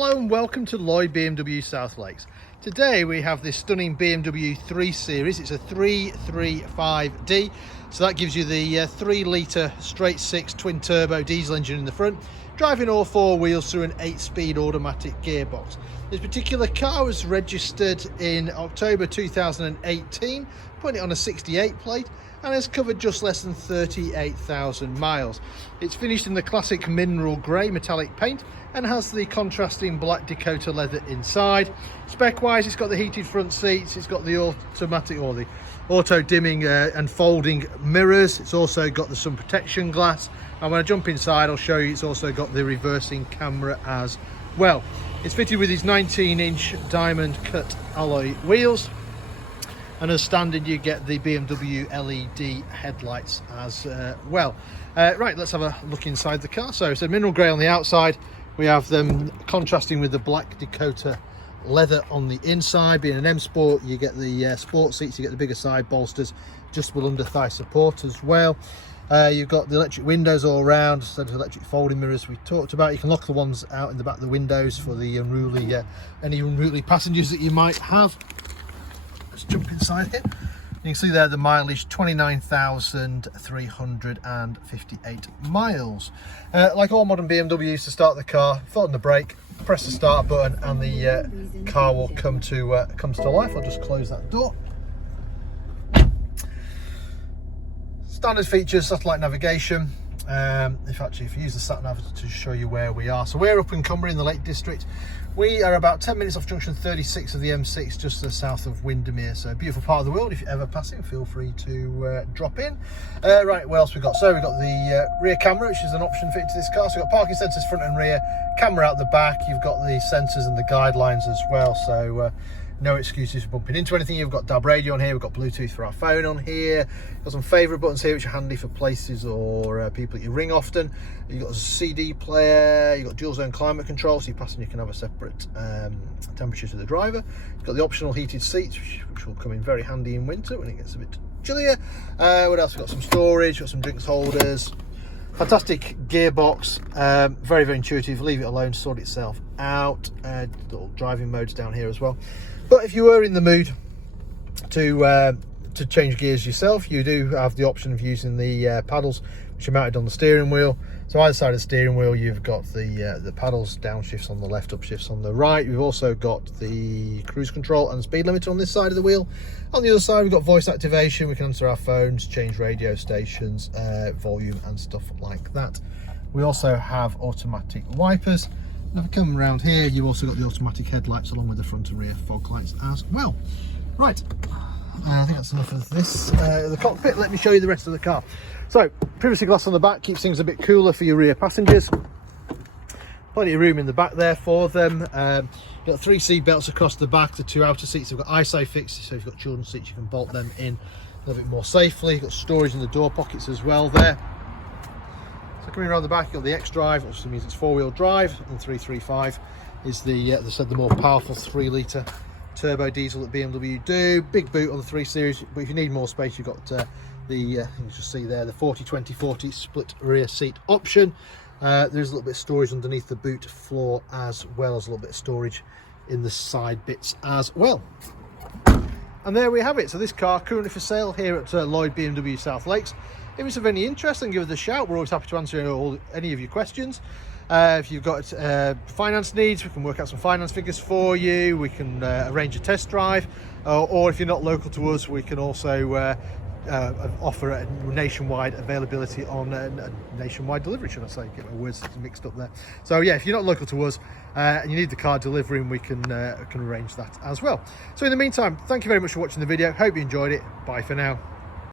Hello and welcome to Lloyd BMW South Lakes. Today we have this stunning BMW 3 Series. It's a 335d, so that gives you the 3 litre straight 6 twin turbo diesel engine in the front, driving all 4 wheels through an 8-speed automatic gearbox. This particular car was registered in October 2018, putting it on a 68 plate, and has covered just less than 38,000 miles. It's finished in the classic mineral grey metallic paint and has the contrasting Black Dakota leather inside. Spec wise, it's got the heated front seats, it's got the automatic or the auto dimming and folding mirrors. It's also got the sun protection glass, and when I jump inside I'll show you it's also got the reversing camera as well. It's fitted with these 19-inch diamond cut alloy wheels, and as standard you get the BMW LED headlights as well. Right, let's have a look inside the car. So it's a mineral grey on the outside. We have them contrasting with the Black Dakota leather on the inside. Being an M Sport, you get the sport seats, you get the bigger side bolsters, adjustable under thigh support as well. You've got the electric windows all around, set of electric folding mirrors we talked about. You can lock the ones out in the back of the windows for the unruly, any unruly passengers that you might have. Let's jump inside here. You can see there the mileage, 29,358 miles. Like all modern BMWs, to start the car, foot on the brake, press the start button, and the car will come to life. I'll just close that door. Standard features: satellite navigation. If you use the sat nav to show you where we are. So we're up in Cumbria in the Lake District. We are about 10 minutes off junction 36 of the M6, just to the south of Windermere. So a beautiful part of the world. If you're ever passing, feel free to drop in. Right, what else we got? So we've got the rear camera, which is an option fitted to this car. So we've got parking sensors front and rear, camera out the back. You've got the sensors and the guidelines as well. So no excuses for bumping into anything. You've got DAB radio on here, we've got Bluetooth for our phone on here. Got some favourite buttons here which are handy for places or people that you ring often. You've got a CD player, you've got dual zone climate control, so your passenger can have a separate temperature to the driver. You've got the optional heated seats, which will come in very handy in winter when it gets a bit chillier. What else? We've got some storage, got some drinks holders. Fantastic gearbox, very, very intuitive. Leave it alone, sort itself out. Little driving modes down here as well. But if you were in the mood to change gears yourself, you do have the option of using the paddles, which are mounted on the steering wheel. So either side of the steering wheel, you've got the paddles, downshifts on the left, upshifts on the right. We've also got the cruise control and speed limiter on this side of the wheel. On the other side, we've got voice activation. We can answer our phones, change radio stations, volume and stuff like that. We also have automatic wipers. And if I come around here, you've also got the automatic headlights along with the front and rear fog lights as well. Right, I think that's enough of this, the cockpit. Let me show you the rest of the car. So, privacy glass on the back keeps things a bit cooler for your rear passengers. Plenty of room in the back there for them. You've got 3 seat belts across the back. The 2 outer seats have got ISOFIX, so if you've got children's seats you can bolt them in a little bit more safely. You've got storage in the door pockets as well there. So coming around the back, you've got the xDrive, which means it's 4-wheel drive, and 335 is the more powerful 3 litre turbo diesel that BMW do. Big boot on the 3 Series, but if you need more space, you've got you just see there the 40-20-40 split rear seat option. There's a little bit of storage underneath the boot floor, as well as a little bit of storage in the side bits as well. And there we have it. So this car currently for sale here at Lloyd BMW South Lakes. If it's of any interest, then give us a shout. We're always happy to answer any of your questions. If you've got finance needs, we can work out some finance figures for you. We can arrange a test drive, or if you're not local to us, we can also offer a nationwide availability on a nationwide delivery, should I say. Get my words mixed up there. So yeah, if you're not local to us and you need the car delivering, we can arrange that as well. So in the meantime, thank you very much for watching the video. Hope you enjoyed it. Bye for now.